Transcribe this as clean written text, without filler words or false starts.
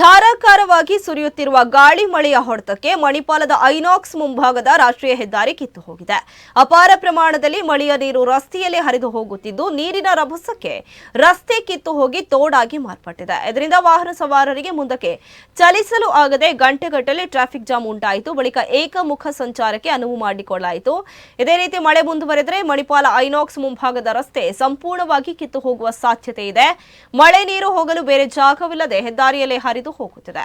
ಧಾರಾಕಾರವಾಗಿ ಸುರಿಯುತ್ತಿರುವ ಗಾಳಿ ಮಳೆಯ ಹೊಡೆತಕ್ಕೆ ಮಣಿಪಾಲದ ಐನಾಕ್ಸ್ ಮುಂಭಾಗದ ರಾಷ್ಟ್ರೀಯ ಹೆದ್ದಾರಿ ಕಿತ್ತು ಹೋಗಿದೆ. ಅಪಾರ ಪ್ರಮಾಣದಲ್ಲಿ ಮಳೆಯ ನೀರು ರಸ್ತೆಯಲ್ಲಿ ಹರಿದು ಹೋಗುತ್ತಿದ್ದು ನೀರಿನ ರಭಸಕ್ಕೆ ರಸ್ತೆ ಕಿತ್ತು ಹೋಗಿ ತೋಡಾಗಿ ಮಾರ್ಪಟ್ಟಿದೆ. ಇದರಿಂದ ವಾಹನ ಸವಾರರಿಗೆ ಮುಂದಕ್ಕೆ ಚಲಿಸಲು ಆಗದೆ ಗಂಟೆಗಟ್ಟಲೆ ಟ್ರಾಫಿಕ್ ಜಾಮ್ ಉಂಟಾಯಿತು. ಬಳಿಕ ಏಕಮುಖ ಸಂಚಾರಕ್ಕೆ ಅನುವು ಮಾಡಿಕೊಳ್ಳಲಾಯಿತು. ಇದೇ ರೀತಿ ಮಳೆ ಮುಂದುವರೆದರೆ ಮಣಿಪಾಲ ಐನಾಕ್ಸ್ ಮುಂಭಾಗದ ರಸ್ತೆ ಸಂಪೂರ್ಣವಾಗಿ ಕಿತ್ತು ಹೋಗುವ ಸಾಧ್ಯತೆ ಇದೆ. ಮಳೆ ನೀರು ಹೋಗಲು ಬೇರೆ ಜಾಗವಿಲ್ಲದೆ ಹೆದ್ದಾರಿಯಲ್ಲೇ ಹರಿದು ಹೋಗುತ್ತಿದೆ.